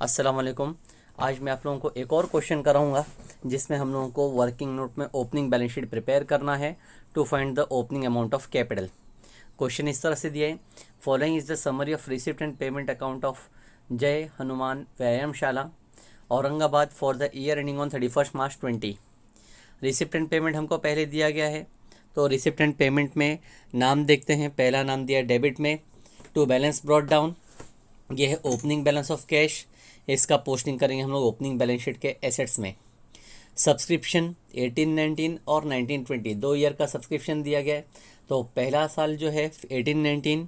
अस्सलाम वालेकुम। आज मैं आप लोगों को एक और क्वेश्चन कराऊंगा जिसमें हम लोगों को वर्किंग नोट में ओपनिंग बैलेंस शीट प्रिपेयर करना है to find the opening amount of capital. Question इस तरह से दिया है, following is the summary of receipt and payment account of Jai Hanuman Vyayamshala Aurangabad for the year ending on 31 March 20। Receipt and payment हमको पहले दिया गया है, तो रिसिप्ट एंड पेमेंट में नाम देखते हैं। पहला नाम दिया डेबिट में, टू बैलेंस ब्रॉट डाउन, ये है ओपनिंग बैलेंस ऑफ कैश, इसका पोस्टिंग करेंगे हम लोग ओपनिंग बैलेंस शीट के एसेट्स में। सब्सक्रिप्शन 18-19 और 19-20 2 ईयर का सब्सक्रिप्शन दिया गया है, तो पहला साल जो है 18-19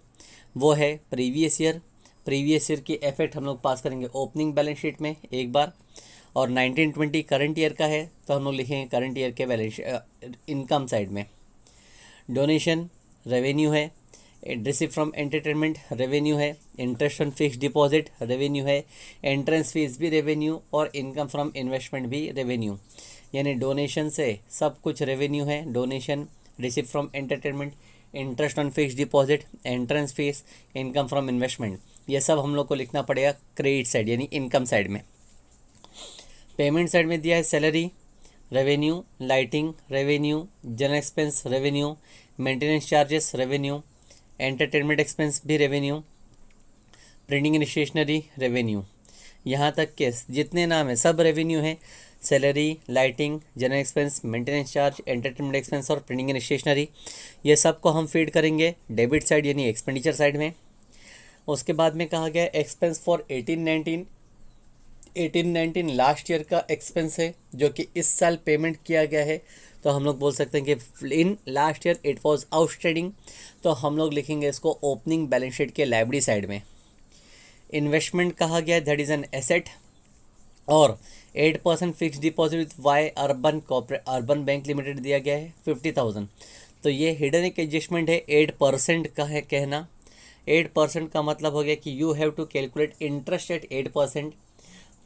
वो है प्रीवियस ईयर। प्रीवियस ईयर की इफेक्ट हम लोग पास करेंगे ओपनिंग बैलेंस शीट में एक बार, और 19-20 करंट ईयर का है तो हम लोग लिखेंगे करंट ईयर के बैलेंस इनकम साइड में। डोनेशन रेवेन्यू है, रिसिप्ट फ्रॉम एंटरटेनमेंट रेवेन्यू है, interest on fix deposit revenue है, एंट्रेंस फीस भी रेवेन्यू और इनकम फ्रॉम इन्वेस्टमेंट भी रेवेन्यू। यानी डोनेशन से सब कुछ रेवेन्यू है। Donation, receipt from entertainment, interest on fix deposit, entrance fees, income from investment, ये सब हम लोग को लिखना पड़ेगा क्रेडिट साइड यानी इनकम साइड में। पेमेंट साइड में दिया है salary revenue, lighting revenue, general expense revenue, maintenance charges revenue, entertainment expense भी revenue, printing and stationery revenue. यहाँ तक के जितने नाम है सब रेवेन्यू है। Salary, lighting, general expense, maintenance charge, entertainment expense और प्रिंटिंग एंड स्टेशनरी, ये सब को हम फीड करेंगे डेबिट साइड यानी एक्सपेंडिचर साइड में। उसके बाद में कहा गया एक्सपेंस फॉर 18-19 लास्ट ईयर का एक्सपेंस है जो कि इस साल पेमेंट किया गया है, तो हम लोग बोल सकते हैं कि in last year it was outstanding, तो हम लोग लिखेंगे इसको ओपनिंग बैलेंस शीट के लायबिलिटी साइड में। इन्वेस्टमेंट कहा गया दैट इज़ एन एसेट, और 8% fix deposit with Y urban bank limited दिया गया है 50,000, तो ये हिडन एक एडजस्टमेंट है 8% का है कहना। 8% का मतलब हो गया कि you have to calculate interest at 8%।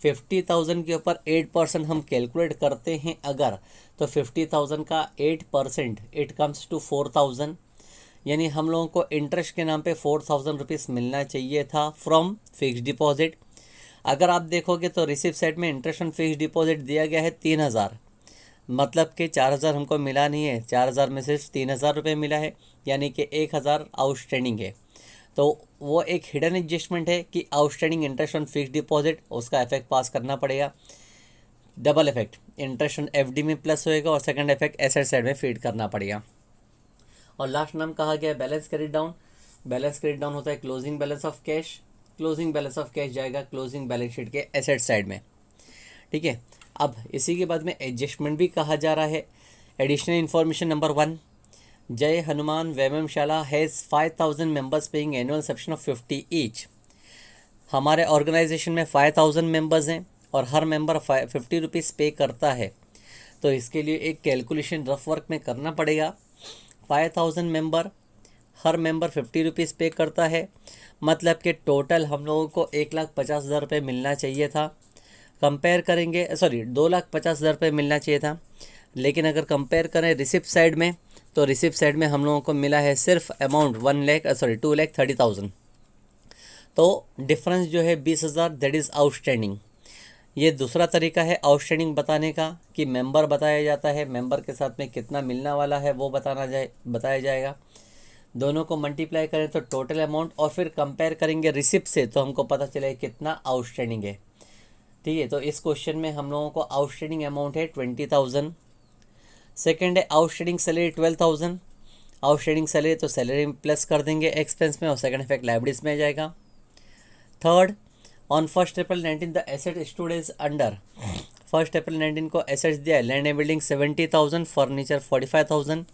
50,000 के ऊपर 8% हम कैलकुलेट करते हैं अगर, तो 50,000 का 8% इट कम्स टू 4,000, यानी हम लोगों को इंटरेस्ट के नाम पे 4,000 रुपीज़ मिलना चाहिए था फ्रॉम फिक्स डिपॉजिट। अगर आप देखोगे तो रिसिप्ट साइड में इंटरेस्ट ऑन फिक्स डिपॉजिट दिया गया है 3,000, मतलब कि 4,000 हमको मिला नहीं है, 4,000 में सिर्फ 3,000 रुपये मिला है, यानी कि 1,000 आउटस्टैंडिंग है। तो वो एक हिडन एडजस्टमेंट है कि outstanding interest on fix deposit, उसका इफेक्ट पास करना पड़ेगा। Double effect, interest on FD में प्लस होएगा और सेकंड इफेक्ट एसेट साइड में फीड करना पड़ेगा। और लास्ट नाम कहा गया balance credit down. Balance credit down होता है closing balance of cash, closing balance of cash जाएगा क्लोजिंग बैलेंस शीट के एसेट साइड में। ठीक है, अब इसी के बाद में एडजस्टमेंट भी कहा जा रहा है। एडिशनल इन्फॉर्मेशन नंबर 1, जय हनुमान व्यायामशाला has 5,000 members paying annual subscription of 50 each. हमारे ऑर्गेनाइजेशन में 5,000 मेंबर्स हैं और हर मेंबर 50 रुपीज़ पे करता है, तो इसके लिए एक कैलकुलेशन रफ वर्क में करना पड़ेगा। 5,000 मेंबर, हर मेंबर 50 रुपीज़ पे करता है, मतलब कि टोटल हम लोगों को 1,50,000 रुपये मिलना चाहिए था। कंपेयर करेंगे, 2,50,000 रुपये मिलना चाहिए था, लेकिन अगर कंपेयर करें रिसिप्ट साइड में, तो रिसिप्ट साइड में हम लोगों को मिला है सिर्फ अमाउंट 2,30,000, तो डिफरेंस जो है 20,000 दैट इज़ आउटस्टैंडिंग। ये दूसरा तरीका है आउटस्टैंडिंग बताने का कि मेंबर बताया जाता है, मेंबर के साथ में कितना मिलने वाला है वो बताया जाएगा। दोनों को मल्टीप्लाई करें तो टोटल अमाउंट, और फिर कंपेयर करेंगे रिसिप्ट से तो हमको पता चलेगा कितना आउटस्टैंडिंग है। ठीक है, तो इस क्वेश्चन में हम लोगों को आउटस्टैंडिंग अमाउंट है 20,000। सेकेंड है आउटस्टैंडिंग सैलरी 12,000। आउटस्टैंडिंग सैलरी तो सैलरी में प्लस कर देंगे एक्सपेंस में, और सेकंड इफेक्ट लायबिलिटीज में आ जाएगा। Third, on 1 April 19 the asset stood is under. 1 April 19 को एसेट्स दिया है लैंड एंड बिल्डिंग 70,000, फर्नीचर 45,000।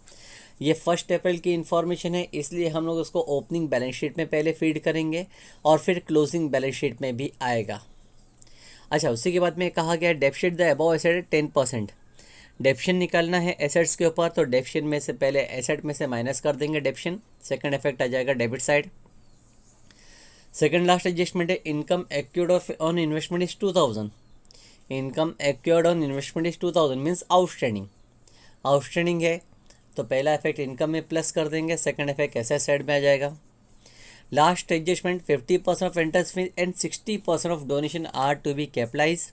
ये 1 अप्रैल की इन्फॉर्मेशन है, इसलिए हम लोग उसको ओपनिंग बैलेंस शीट में पहले फीड करेंगे और फिर क्लोजिंग बैलेंस शीट में भी आएगा। अच्छा, उसी के बाद में कहा गया डेप्शिट द अबव एसेट 10%। डेप्शन निकालना है एसेट्स के ऊपर, तो डेप्शन में से पहले एसेट में से माइनस कर देंगे डेप्शन, सेकंड इफेक्ट आ जाएगा debit side. Second last adjustment है income accrued on investment is 2,000। Income accrued on investment is 2,000 means outstanding. Outstanding है तो पहला इफेक्ट इनकम में प्लस कर देंगे, सेकंड इफेक्ट एसेट साइड में आ जाएगा। Last adjustment 50% of entrance fees and 60% of donation are to be capitalize.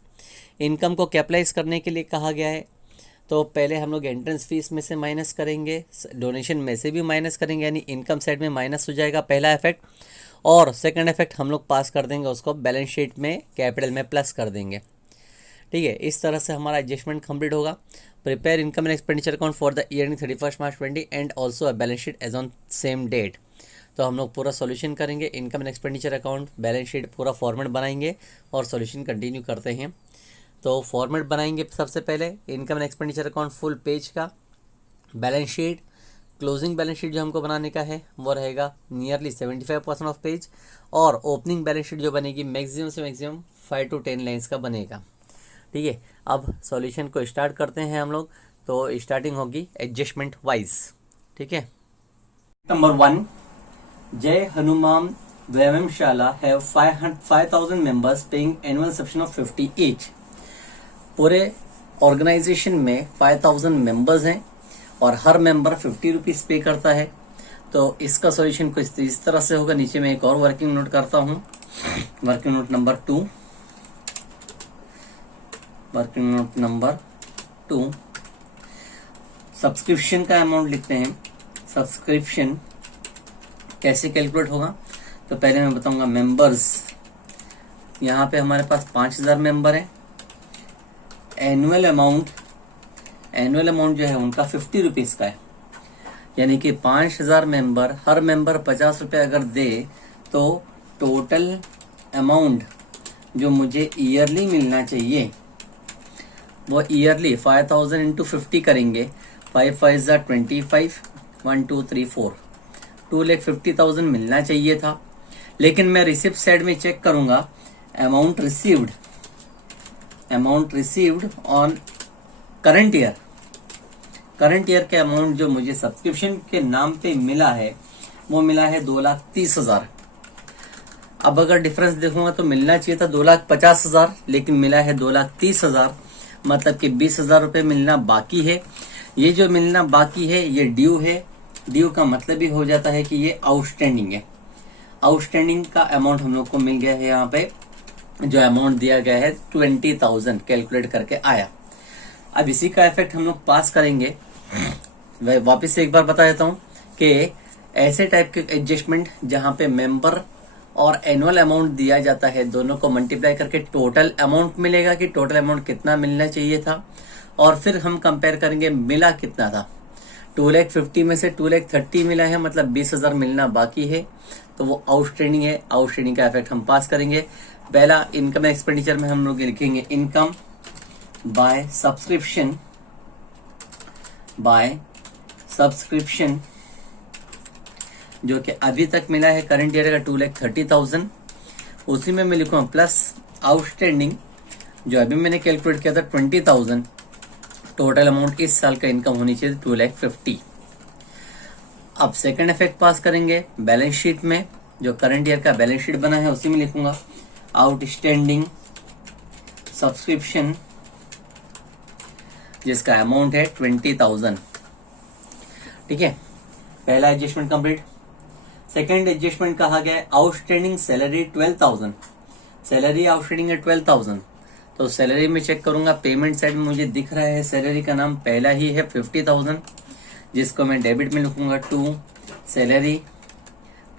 Income को कैपिटलाइज करने के लिए कहा गया है, तो पहले हम लोग एंट्रेंस फीस में से माइनस करेंगे, डोनेशन में से भी माइनस करेंगे, यानी इनकम साइड में माइनस हो जाएगा पहला इफेक्ट, और सेकंड इफेक्ट हम लोग पास कर देंगे उसको बैलेंस शीट में कैपिटल में प्लस कर देंगे। ठीक है, इस तरह से हमारा एडजस्टमेंट कंप्लीट होगा। Prepare income and expenditure account for the year 31 March 20 and also a balance sheet as on same date. तो हम लोग पूरा सॉल्यूशन करेंगे, income and expenditure account, balance sheet, पूरा फॉर्मेट बनाएंगे और सॉल्यूशन कंटिन्यू करते हैं। तो फॉर्मेट बनाएंगे सबसे पहले income and expenditure account full page का, balance sheet, closing balance sheet जो हमको बनाने का है वो रहेगा नियरली 75% ऑफ पेज, और ओपनिंग बैलेंस शीट जो बनेगी मैक्सिमम से मैक्सिमम 5 to 10 लाइन्स का बनेगा। ठीक है, अब सॉल्यूशन को स्टार्ट करते हैं हम लोग। तो स्टार्टिंग होगी एडजस्टमेंट वाइज। ठीक है, नंबर 1, जय हनुमान व्यायामशाला have 5,000 members paying annual subscription of 50 each. पूरे ऑर्गेनाइजेशन में 5,000 मेंबर्स हैं और हर मेंबर 50 रुपीज पे करता है। तो इसका सॉल्यूशन कुछ इस तरह से होगा। नीचे मैं एक और वर्किंग नोट करता हूं, working note number 2, working note number 2, subscription का अमाउंट लिखते हैं। सब्सक्रिप्शन कैसे कैलकुलेट होगा, तो पहले मैं बताऊंगा मेंबर्स। यहाँ पे हमारे पास 5,000 मेंबर हैं। एनुअल अमाउंट जो है उनका 50 रुपीज का है, यानी कि 5,000 मेंबर, हर मेंबर 50 रुपये अगर दे तो टोटल अमाउंट जो मुझे ईयरली मिलना चाहिए वो ईयरली 5,000 इंटू 50 करेंगे। 5 5 ज़ा 25, 1 2 3 4, 2,50,000 मिलना चाहिए था। लेकिन मैं रिसिप्ट साइड में चेक करूंगा amount received on current year के अमाउंट जो मुझे सब्सक्रिप्शन के नाम पे मिला है वो मिला है 2,30,000। अब अगर डिफरेंस देखूंगा तो मिलना चाहिए था 2,50,000, लेकिन मिला है 2,30,000, मतलब कि 20,000 रुपये मिलना बाकी है। ये जो मिलना बाकी है ये ड्यू है। ड्यू का मतलब ही हो जाता है कि ये आउटस्टैंडिंग है। आउटस्टैंडिंग का अमाउंट हम लोग को मिल गया है। यहाँ पे जो अमाउंट दिया गया है 20,000 कैलकुलेट करके आया। अब इसी का इफेक्ट हम लोग पास करेंगे। वापस से एक बार बता देता हूं कि ऐसे टाइप के एडजस्टमेंट जहां पे मेंबर और एनुअल अमाउंट दिया जाता है, दोनों को मल्टीप्लाई करके टोटल अमाउंट मिलेगा कि टोटल अमाउंट कितना मिलना चाहिए था, और फिर हम कंपेयर करेंगे मिला कितना था। 2,50,000 में से 2,30,000 मिला है, मतलब 20,000 मिलना बाकी है, तो वो आउटस्टैंडिंग है। आउटस्टैंडिंग का इफेक्ट हम पास करेंगे। पहला इनकम एक्सपेंडिचर में हम लोग लिखेंगे इनकम बाय सब्सक्रिप्शन जो कि अभी तक मिला है करंट ईयर का 2,30,000। उसी में मैं लिखूंगा प्लस आउटस्टैंडिंग जो अभी मैंने कैलकुलेट किया था 20,000। टोटल अमाउंट इस साल का इनकम होनी चाहिए 2,50,000। अब सेकंड इफेक्ट पास करेंगे बैलेंस शीट में। जो करंट ईयर का बैलेंस शीट बना है उसी में लिखूंगा आउटस्टैंडिंग सब्सक्रिप्शन जिसका अमाउंट है 20,000। ठीक है, पहला एडजस्टमेंट कंप्लीट। सेकंड एडजस्टमेंट कहा गया है आउटस्टैंडिंग सैलरी 12,000। सैलरी आउटस्टैंडिंग है 12,000, तो सैलरी में चेक करूंगा। पेमेंट साइड में मुझे दिख रहा है सैलरी का नाम पहला ही है 50,000, जिसको मैं डेबिट में लिखूंगा टू सैलरी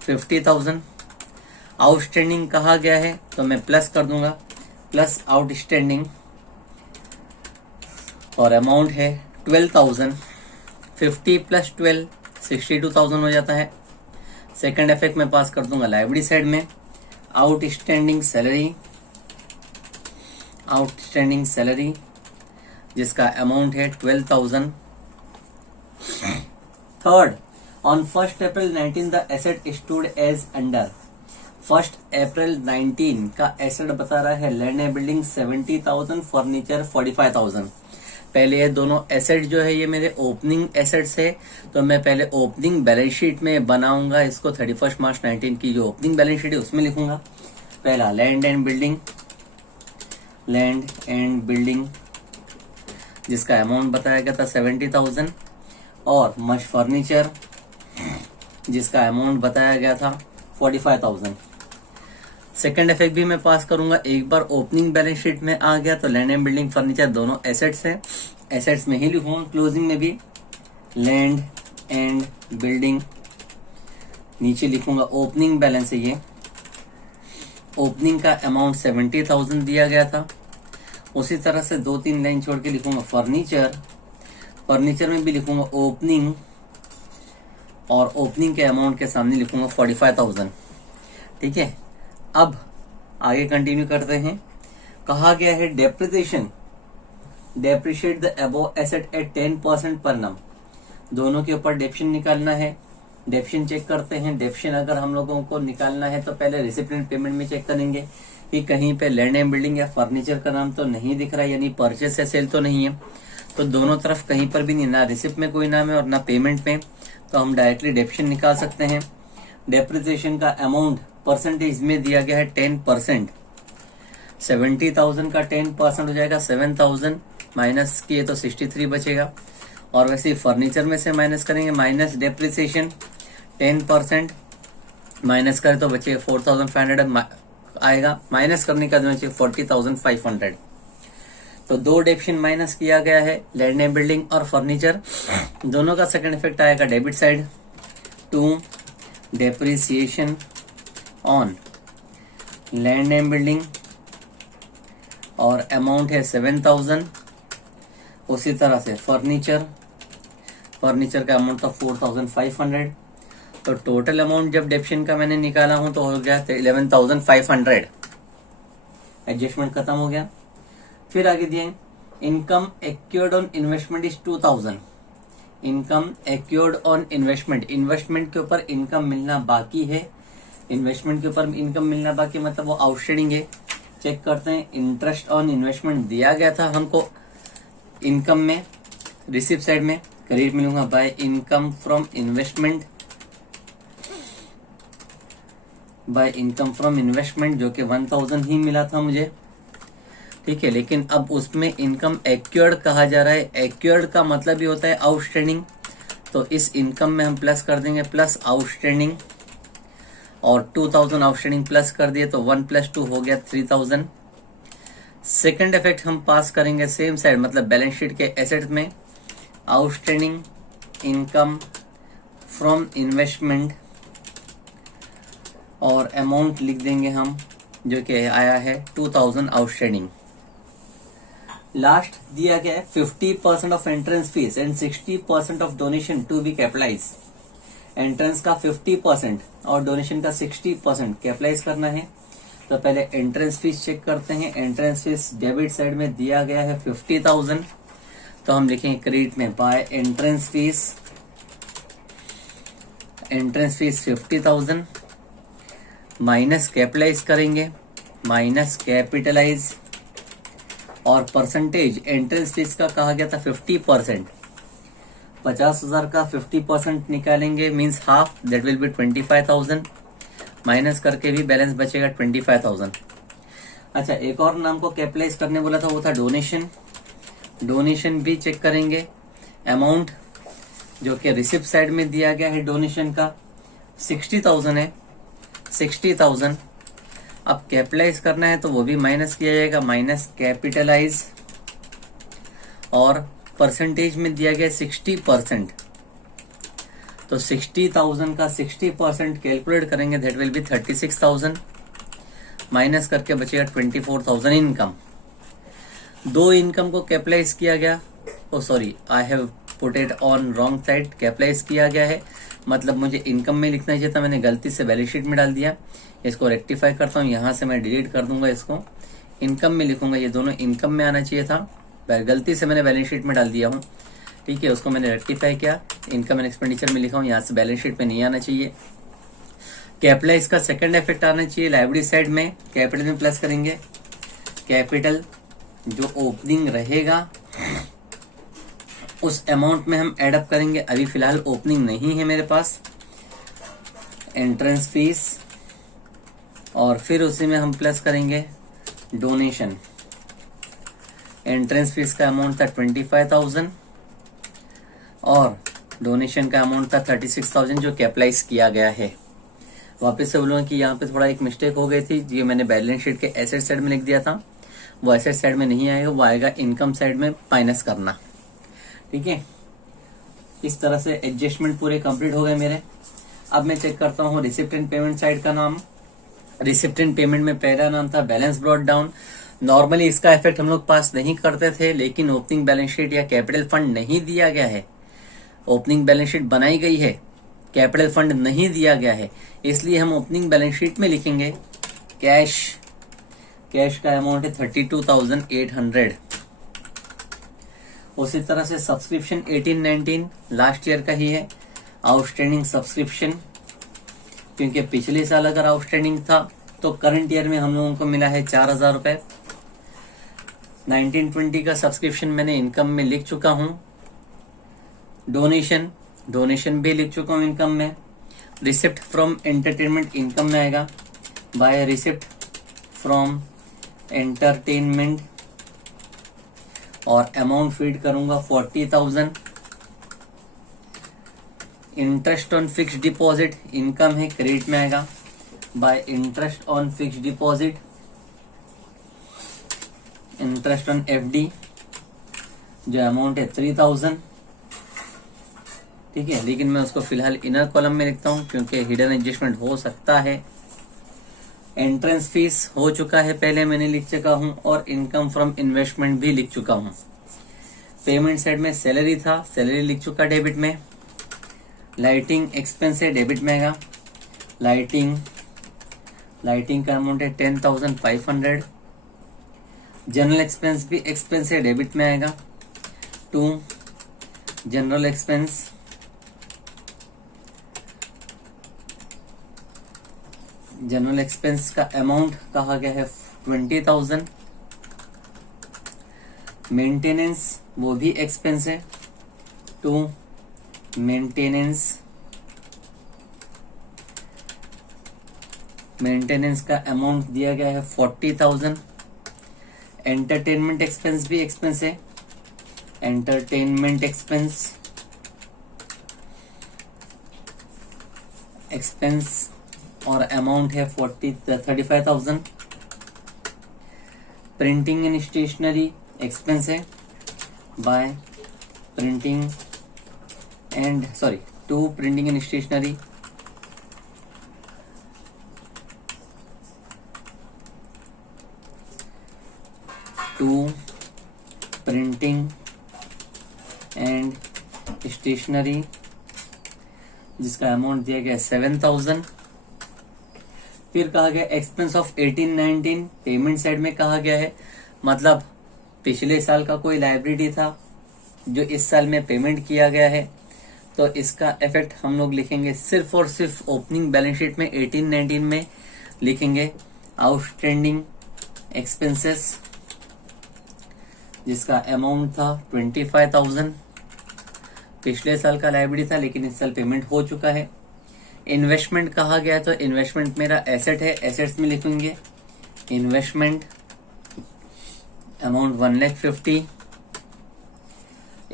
50,000। आउटस्टैंडिंग कहा गया है तो मैं प्लस कर दूंगा, प्लस आउटस्टैंडिंग, और अमाउंट है 12,000। 50 प्लस 12 62,000 हो जाता है। सेकंड इफेक्ट में पास कर दूंगा लायबिलिटी साइड में आउटस्टैंडिंग सैलरी जिसका अमाउंट है 12,000। Third, on 1 April 19 the asset stood as under. 1 April 19 का एसेट बता रहा है लैंड एंड बिल्डिंग 70,000, फर्नीचर 45,000। पहले ये दोनों एसेट जो है ये मेरे ओपनिंग एसेट्स है, तो मैं पहले ओपनिंग बैलेंस शीट में बनाऊंगा इसको। 31 मार्च 19 की जो ओपनिंग बैलेंस शीट है उसमें लिखूंगा पहला लैंड एंड बिल्डिंग जिसका अमाउंट बताया गया था 70,000, और मश फर्नीचर जिसका अमाउंट बताया गया था 45,000। सेकेंड इफेक्ट भी मैं पास करूंगा। एक बार ओपनिंग बैलेंस शीट में आ गया तो लैंड एंड बिल्डिंग फर्नीचर दोनों एसेट्स हैं, एसेट्स में ही लिखूंगा। क्लोजिंग में भी लैंड एंड बिल्डिंग, नीचे लिखूंगा ओपनिंग बैलेंस है ये। ओपनिंग का अमाउंट 70,000 दिया गया था। उसी तरह से 2-3 लाइन छोड़ के लिखूंगा फर्नीचर, फर्नीचर में भी लिखूंगा ओपनिंग, और ओपनिंग के अमाउंट के सामने लिखूंगा 45,000। ठीक है, अब आगे कंटिन्यू करते हैं। कहा गया है depreciation, depreciate the above asset eight 10% पर annum। दोनों के ऊपर डेप्शन निकालना है। डेप्शन चेक करते हैं। डेप्शन अगर हम लोगों को निकालना है तो पहले रिसिप्टेंट पेमेंट में चेक करेंगे कि कहीं पे लैंड एंड बिल्डिंग या फर्नीचर का नाम तो नहीं दिख रहा है, यानी परचेस या सेल तो नहीं है। तो दोनों तरफ कहीं पर भी नहीं, ना रिसिप्ट में कोई नाम है और ना पेमेंट में, तो हम डायरेक्टली डेप्शन निकाल सकते हैं। डेप्रिसिएशन का अमाउंट परसेंटेज में दिया गया है 10%। 70,000 का 10% हो जाएगा 7,000, माइनस किए तो 63 बचेगा। और वैसे ही फर्नीचर में से माइनस करेंगे, माइनस डेप्रिसिएशन 10%, माइनस करें तो बचेगा 4,500 आएगा। माइनस करने का जो चाहिए 40,500। तो दो डेप्शन माइनस किया गया है, लैंड एंड बिल्डिंग और फर्नीचर। दोनों का सेकंड इफेक्ट आएगा debit side, to depreciation on land and building, और अमाउंट है 7,000। उसी तरह से फर्नीचर, फर्नीचर का अमाउंट था 4,500। तो टोटल अमाउंट जब डेप्शन का मैंने निकाला हूं तो हो गया 11,500। एडजस्टमेंट खत्म हो गया। फिर आगे दिए income accrued on investment is 2,000। Income accrued on investment, investment के ऊपर इनकम मिलना बाकी है। इन्वेस्टमेंट के ऊपर इनकम मिलना बाकी मतलब वो आउटस्टैंडिंग है। चेक करते हैं। इंटरेस्ट ऑन इन्वेस्टमेंट दिया गया था हमको इनकम में, रिसिप्ट साइड में क्रेडिट मिलूंगा by income from investment, by income from investment, जो कि 1,000 ही मिला था मुझे। ठीक है, लेकिन अब उसमें इनकम एक्योर्ड कहा जा रहा है। एक्योर्ड का मतलब ही होता है आउटस्टैंडिंग। तो इस इनकम में हम प्लस कर देंगे प्लस आउटस्टैंडिंग, और 2,000 आउटस्टैंडिंग प्लस कर दिए तो 1 + 2 हो गया 3,000। सेकंड इफेक्ट हम पास करेंगे सेम साइड, मतलब बैलेंस शीट के एसेट में आउटस्टैंडिंग इनकम फ्रॉम इन्वेस्टमेंट, और अमाउंट लिख देंगे हम जो कि आया है 2,000 आउटस्टैंडिंग। लास्ट दिया गया है 50% of entrance fees and 60% of donation to be capitalize. Entrance का 50% और डोनेशन का 60% कैपिटलाइज करना है। तो पहले एंट्रेंस फीस चेक करते हैं। एंट्रेंस फीस डेबिट साइड में दिया गया है 50,000, तो हम लिखेंगे क्रेडिट में by entrance fees, entrance fees 50,000 minus capitalize करेंगे, माइनस कैपिटलाइज, और परसेंटेज एंट्रेंस फीस का कहा गया था 50%। 50,000 का 50% निकालेंगे means half, that will be 25,000। Minus करके भी बैलेंस बचेगा 25,000। अच्छा, एक और नाम को कैपिटलाइज करने बोला था, वो था डोनेशन। डोनेशन भी चेक करेंगे। अमाउंट जो कि रिसिप्ट साइड में दिया गया है डोनेशन का 60,000 है, 60,000। अब कैपिटलाइज करना है तो वो भी माइनस किया जाएगा, माइनस कैपिटलाइज, और परसेंटेज में दिया गया 60%। तो 60,000 का 60% कैलकुलेट करेंगे, दैट विल बी 36,000। माइनस करके बचेगा 24,000 इनकम। दो इनकम को कैपिटलाइज किया गया, oh sorry, I have put it on wrong side. Capitalise किया गया है मतलब मुझे इनकम में लिखना चाहिए था, मैंने गलती से बैलेंस शीट में डाल दिया। इसको रेक्टिफाई करता हूँ, यहाँ से मैं डिलीट कर दूंगा, इसको इनकम में लिखूंगा। ये दोनों इनकम में आना चाहिए था, गलती से मैंने बैलेंस शीट में डाल दिया हूँ। ठीक है, उसको मैंने रेक्टिफाई किया, इनकम एंड एक्सपेंडिचर में लिखा हूँ, यहाँ से बैलेंस शीट में नहीं आना चाहिए। कैपिटलाइज का सेकंड इफेक्ट आना चाहिए लाइबिलिटी साइड में, कैपिटल में प्लस करेंगे। कैपिटल जो ओपनिंग रहेगा उस अमाउंट में हम एडअप करेंगे। अभी फिलहाल ओपनिंग नहीं है मेरे पास। एंट्रेंस फीस, और फिर उसी में हम प्लस करेंगे डोनेशन। एंट्रेंस फीस का अमाउंट था 25,000 और डोनेशन का अमाउंट था 36,000 जो कैपिटलाइज किया गया है। वापस से बोलूँगा कि यहाँ पे थोड़ा एक मिस्टेक हो गई थी, ये मैंने बैलेंस शीट के एसेट साइड में लिख दिया था, वो एसेट साइड में नहीं आएगा, वो आएगा इनकम साइड में माइनस करना। ठीक है, इस तरह से एडजस्टमेंट पूरे कंप्लीट हो गए मेरे। अब मैं चेक करता हूँ रिसिप्ट एंड पेमेंट साइड का नाम। रिसिप्ट एंड पेमेंट में पहला नाम था बैलेंस ब्रॉट डाउन। नॉर्मली इसका इफेक्ट हम लोग पास नहीं करते थे, लेकिन ओपनिंग बैलेंस शीट या कैपिटल फंड नहीं दिया गया है, ओपनिंग बैलेंस शीट बनाई गई है, कैपिटल फंड नहीं दिया गया है, इसलिए हम ओपनिंग बैलेंस शीट में लिखेंगे कैश। कैश का अमाउंट है 32,800। उसी तरह से सब्सक्रिप्शन 18-19 लास्ट ईयर का ही है, आउटस्टैंडिंग सब्सक्रिप्शन, क्योंकि पिछले साल अगर आउटस्टैंडिंग था तो करंट ईयर में हम लोगों को मिला है 4,000 रुपए। 19-20 का सब्सक्रिप्शन मैंने इनकम में लिख चुका हूं। डोनेशन भी लिख चुका हूं इनकम में। रिसिप्ट फ्रॉम एंटरटेनमेंट इनकम में आएगा, बाय रिसिप्ट फ्रॉम एंटरटेनमेंट, और अमाउंट फीड करूंगा 40,000। Interest on fix deposit income है, क्रेडिट में आएगा, bye interest on fix deposit. Interest on FD जो अमाउंट है 3,000। ठीक है, लेकिन मैं उसको फिलहाल इनर कॉलम में लिखता हूं क्योंकि हिडन एडजस्टमेंट हो सकता है। एंट्रेंस फीस हो चुका है, पहले मैंने लिख चुका हूं, और इनकम फ्रॉम इन्वेस्टमेंट भी लिख चुका हूं। पेमेंट साइड में सैलरी था, सैलरी लिख चुका डेबिट में। लाइटिंग एक्सपेंस है, डेबिट में आएगा। लाइटिंग का अमाउंट है 10,500। जनरल एक्सपेंस भी एक्सपेंस है, डेबिट में आएगा। To general expense, general expense का अमाउंट कहा गया है 20,000। मेंटेनेंस वो भी एक्सपेंस है, टू मेंटेनेंस का अमाउंट दिया गया है 40,000। एंटरटेनमेंट एक्सपेंस भी एक्सपेंस है, एंटरटेनमेंट एक्सपेंस और अमाउंट है 35,000। प्रिंटिंग एंड स्टेशनरी एक्सपेंस है, by printing and stationery. To printing and stationery, जिसका अमाउंट दिया गया 7,000। फिर कहा गया एक्सपेंस ऑफ 18-19, पेमेंट साइड में कहा गया है, मतलब पिछले साल का कोई लायबिलिटी था जो इस साल में पेमेंट किया गया है, तो इसका इफेक्ट हम लोग लिखेंगे सिर्फ और सिर्फ ओपनिंग बैलेंस शीट में 18-19 में लिखेंगे आउटस्टैंडिंग एक्सपेंसेस, जिसका अमाउंट था 25,000। पिछले साल का लायबिलिटी था लेकिन इस साल पेमेंट हो चुका है। इन्वेस्टमेंट कहा गया तो इन्वेस्टमेंट मेरा एसेट है, एसेट्स में लिखेंगे investment, amount 1,50,000।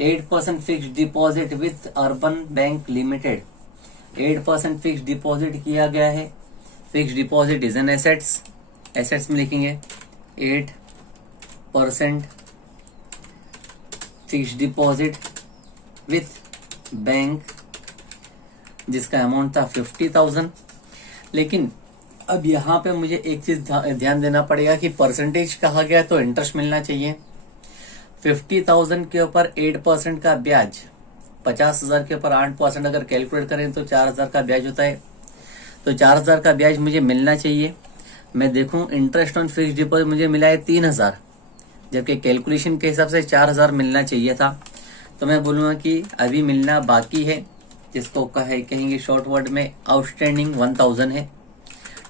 8% fix deposit with urban bank limited, 8% fix deposit किया गया है। Fix deposit is an assets, assets में लिखेंगे 8% फिक्स डिपॉजिट विथ बैंक, जिसका अमाउंट था 50,000। लेकिन अब यहाँ पे मुझे एक चीज ध्यान देना पड़ेगा कि परसेंटेज कहा गया तो इंटरेस्ट मिलना चाहिए। 50,000 के ऊपर 8% का ब्याज, 50,000 के ऊपर 8% अगर कैलकुलेट करें तो 4,000 का ब्याज होता है, तो 4,000 का ब्याज मुझे मिलना चाहिए। मैं देखूं इंटरेस्ट ऑन फिक्स डिपॉजिट मुझे मिला है 3,000, जबकि कैलकुलेशन के हिसाब से 4,000 मिलना चाहिए था, तो मैं बोलूंगा कि अभी मिलना बाकी है, जिसको कहेंगे शॉर्ट वर्ड में आउटस्टैंडिंग 1,000 है।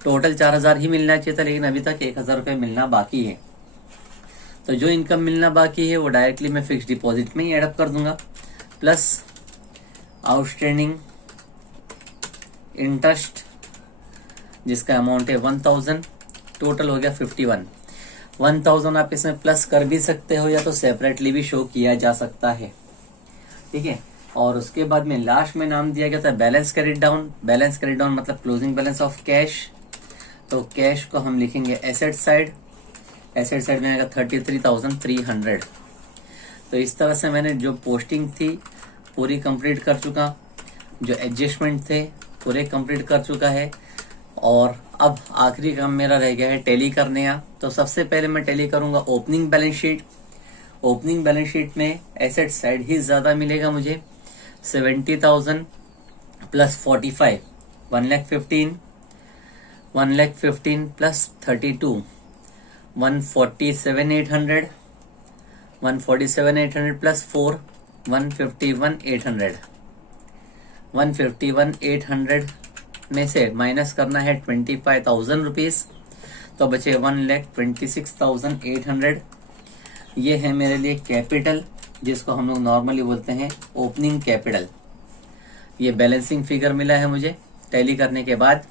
टोटल 4,000 ही मिलना चाहिए था, लेकिन अभी तक 1,000 रुपये मिलना बाकी है। तो जो इनकम मिलना बाकी है वो डायरेक्टली मैं फिक्स डिपॉजिट में ही एडअप कर दूंगा, प्लस आउटस्टैंडिंग इंटरेस्ट जिसका अमाउंट है 1,000, टोटल हो गया 51। 1,000 आप इसमें प्लस कर भी सकते हो या तो सेपरेटली भी शो किया जा सकता है। ठीक है, और उसके बाद में लास्ट में नाम दिया गया था balance carried down. Balance carried down मतलब क्लोजिंग बैलेंस ऑफ कैश। तो कैश को हम लिखेंगे एसेट साइड। एसेट साइड में आएगा 33,300। तो इस तरह से मैंने जो पोस्टिंग थी पूरी कंप्लीट कर चुका, जो एडजस्टमेंट थे पूरे कंप्लीट कर चुका है। और अब आखिरी काम मेरा रह गया है टैली करने का। तो सबसे पहले मैं टैली करूंगा opening balance sheet. Opening balance sheet में एसेट साइड ही ज्यादा मिलेगा मुझे। 70,000 प्लस 45 1,15,000 1,15,000 प्लस 32 147,800 147,800 प्लस 4 151,800 151,800 में से माइनस करना है 25,000 रुपीज, तो बचे 1,26,800। ये है मेरे लिए कैपिटल, जिसको हम लोग नॉर्मली बोलते हैं ओपनिंग कैपिटल। ये बैलेंसिंग फिगर मिला है मुझे टैली करने के बाद,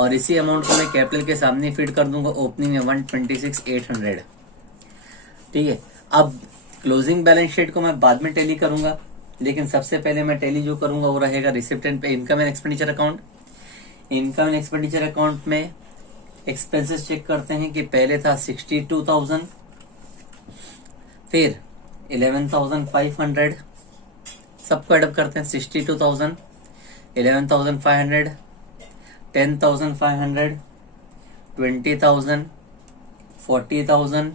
और इसी अमाउंट को मैं कैपिटल के सामने फिट कर दूंगा ओपनिंग में 126,800। ठीक है, अब क्लोजिंग बैलेंस शीट को मैं बाद में टैली करूंगा, लेकिन सबसे पहले मैं टैली जो करूंगा वो रहेगा रिसिप्ट एंड पे income and expenditure account. Income and expenditure account में एक्सपेंसेस चेक करते हैं कि पहले था 62,000, फिर 11,500, सबको एडअप करते हैं। 62,000, 11,500, 10,500, 20,000, 40,000,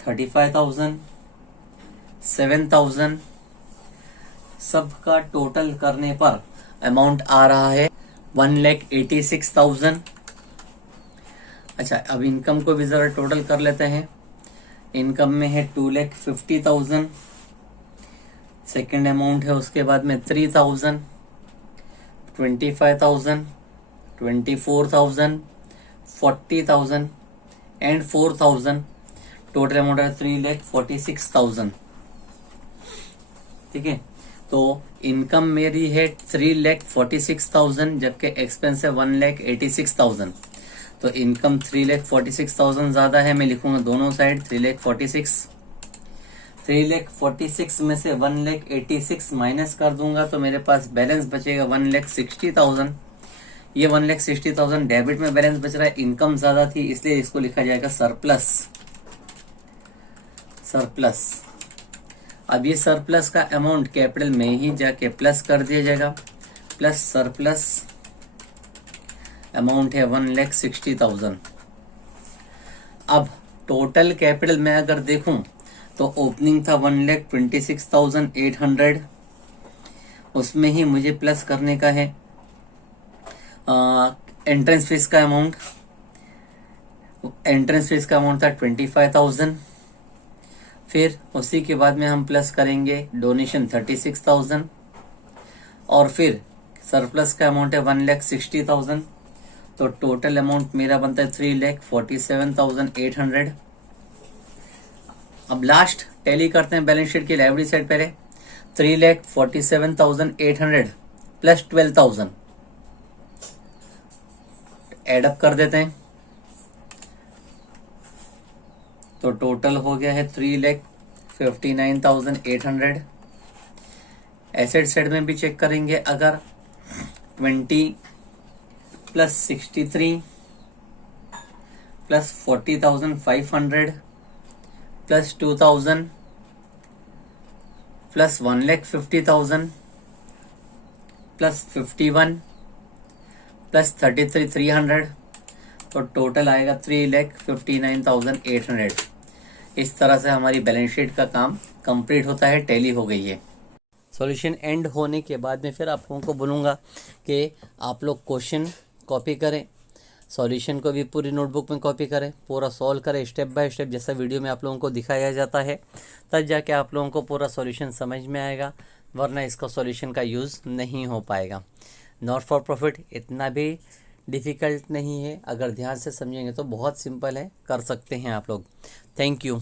35,000, 7,000, सबका टोटल करने पर अमाउंट आ रहा है 1,86,000। अच्छा, अब इनकम को भी जरा टोटल कर लेते हैं। इनकम में है 2,50,000, सेकेंड अमाउंट है उसके बाद में 3,000, 25,000, 24,000, 40,000 एंड 4,000। टोटल अमाउंट है 3,46,000। ठीक है, तो इनकम मेरी है 3,46,000, जबकि एक्सपेंस है 1,86,000। तो इनकम 3,46,000 ज्यादा है, मैं लिखूंगा दोनों साइड 3,46,000। 3,46,000 में से 1,86,000 माइनस कर दूंगा तो मेरे पास बैलेंस बचेगा 1,60,000। ये 1,60,000 डेबिट में बैलेंस बच रहा है, इनकम ज्यादा थी इसलिए इसको लिखा जाएगा सरप्लस। सरप्लस, अब ये सरप्लस का अमाउंट कैपिटल में ही जाके प्लस कर दिया जाएगा, प्लस सरप्लस अमाउंट है 1,60,000। अब टोटल कैपिटल में अगर देखूं तो ओपनिंग था 1,26,800, उसमें ही मुझे प्लस करने का है एंट्रेंस फीस का अमाउंट। एंट्रेंस फीस का अमाउंट था 25,000। फिर उसी के बाद में हम प्लस करेंगे डोनेशन 36,000, और फिर सरप्लस का अमाउंट है 1,60,000। तो टोटल अमाउंट मेरा बनता है 3,47,800। अब लास्ट टैली करते हैं बैलेंस शीट की लायबिलिटी साइड पर है 3,47,800 प्लस 12,000 एडअप कर देते हैं, तो टोटल हो गया है 3,59,800। एसेट साइड में भी चेक करेंगे, अगर 20 plus 63 plus 40,500 plus 2,000 plus 1,50,000 plus 51 plus 33,300, तो टोटल आएगा 3,59,800। इस तरह से हमारी बैलेंस शीट का काम कंप्लीट होता है, टैली हो गई है। सॉल्यूशन एंड होने के बाद में फिर आप लोगों को बोलूँगा कि आप लोग क्वेश्चन कॉपी करें, सॉल्यूशन को भी पूरी नोटबुक में कॉपी करें, पूरा सॉल्व करें स्टेप बाय स्टेप, जैसा वीडियो में आप लोगों को दिखाया जाता है, तब जाके आप लोगों को पूरा सॉल्यूशन समझ में आएगा, वरना इसका सॉल्यूशन का यूज़ नहीं हो पाएगा। नॉट फॉर प्रॉफिट इतना भी डिफ़िकल्ट नहीं है, अगर ध्यान से समझेंगे तो बहुत सिंपल है, कर सकते हैं आप लोग। Thank you.